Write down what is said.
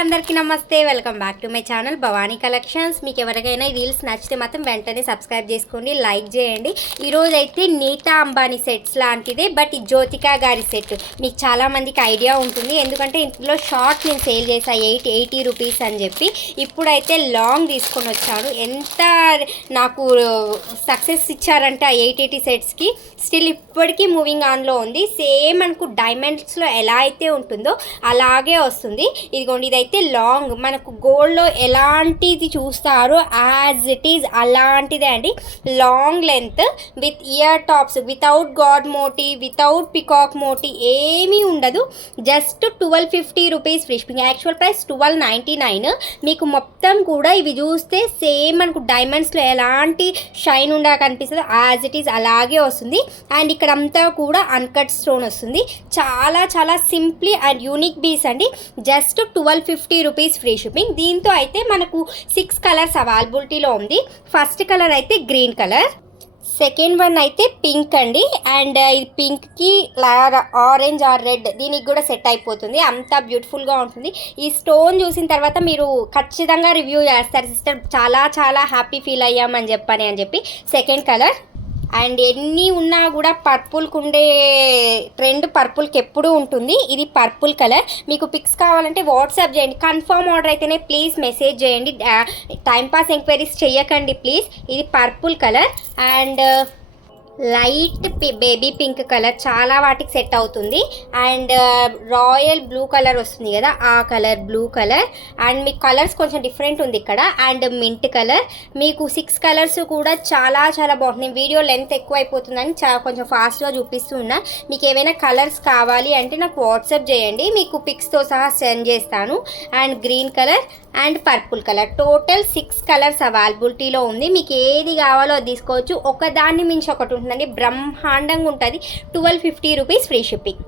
అందరికీ నమస్తే, welcome back to my channel Bhavani collections. మీకు ఎవరికైనా ఈ రీల్స్ నచ్చితే మాత్రం వెంటనే సబ్స్క్రైబ్ చేసుకోండి, లైక్ చేయండి. ఈరోజు అయితే నీతా అంబానీ సెట్స్ లాంటిదే, బట్ ఈ జ్యోతికా గారి సెట్ మీకు చాలామందికి ఐడియా ఉంటుంది. ఎందుకంటే ఇందులో షార్ట్ నేను సేల్ చేసా 80 రూపీస్ అని చెప్పి. ఇప్పుడైతే లాంగ్ తీసుకొని వచ్చాను. ఎంత నాకు సక్సెస్ ఇచ్చారంటే ఆ 80 సెట్స్కి స్టిల్ ఇప్పటికీ మూవింగ్ ఆన్లో ఉంది. సేమ్ మనకు డైమండ్స్లో ఎలా అయితే ఉంటుందో అలాగే వస్తుంది. ఇదిగోండి, ఇదైతే లాంగ్ మనకు గోల్డ్లో ఎలాంటిది చూస్తారో యాజ్ ఇట్ ఈజ్ అలాంటిదే అండి. Long length with ear tops, without God Motie, without peacock Motie ఏమీ ఉండదు. Just 1250 rupees free shipping. Actual price 1299. మీకు మొత్తం కూడా ఇవి చూస్తే సేమ్ మనకు డైమండ్స్లో ఎలాంటి షైన్ ఉండా కనిపిస్తుందో యాజ్ ఇట్ ఈజ్ అలాగే వస్తుంది. అండ్ ఇక్కడ అంతా కూడా అన్కట్ స్టోన్ వస్తుంది. చాలా చాలా సింప్లీ అండ్ యూనిక్ పీస్ అండి. Just 1250 rupees free shipping. దీంతో అయితే మనకు 6 కలర్స్ అవైలబిలిటీలో ఉంది. ఫస్ట్ కలర్ అయితే గ్రీన్ కలర్, సెకండ్ వన్ అయితే పింక్ అండి. అండ్ ఇది పింక్కి ఆరెంజ్ ఆర్ రెడ్ దీనికి కూడా సెట్ అయిపోతుంది. అంత బ్యూటిఫుల్గా ఉంటుంది. ఈ స్టోన్ చూసిన తర్వాత మీరు ఖచ్చితంగా రివ్యూ చేస్తారు, సిస్టర్ చాలా చాలా హ్యాపీ ఫీల్ అయ్యామని చెప్పి. Second colour. అండ్ ఎన్ని ఉన్నా కూడా పర్పుల్కి ఉండే ట్రెండ్ పర్పుల్కి ఎప్పుడూ ఉంటుంది. ఇది పర్పుల్ కలర్. మీకు పిక్స్ కావాలంటే వాట్సాప్ చేయండి. కన్ఫర్మ్ ఆర్డర్ అయితేనే ప్లీజ్ మెసేజ్ చేయండి, టైంపాస్ ఎంక్వైరీస్ చేయకండి ప్లీజ్. ఇది purple colour and light baby pink colour చాలా వాటికి సెట్ అవుతుంది. అండ్ రాయల్ బ్లూ కలర్ వస్తుంది కదా, ఆ కలర్ బ్లూ కలర్. అండ్ మీకు కలర్స్ కొంచెం డిఫరెంట్ ఉంది ఇక్కడ. And mint colour. మీకు 6 కలర్స్ కూడా చాలా చాలా బాగుంటుంది. వీడియో లెంత్ ఎక్కువ అయిపోతుందని కొంచెం ఫాస్ట్గా చూపిస్తూ ఉన్నా. మీకు ఏమైనా కలర్స్ కావాలి అంటే నాకు వాట్సాప్ చేయండి, మీకు పిక్స్తో సహా సెండ్ చేస్తాను. And green colour and purple colour. Total 6 colours అవైలబిలిటీలో ఉంది. మీకు ఏది కావాలో అది తీసుకోవచ్చు. ఒకదాన్ని మించి ఒకటి ఉంటుందండి, బ్రహ్మాండంగా ఉంటుంది. 1250 రూపీస్ ఫ్రీ షిప్పింగ్.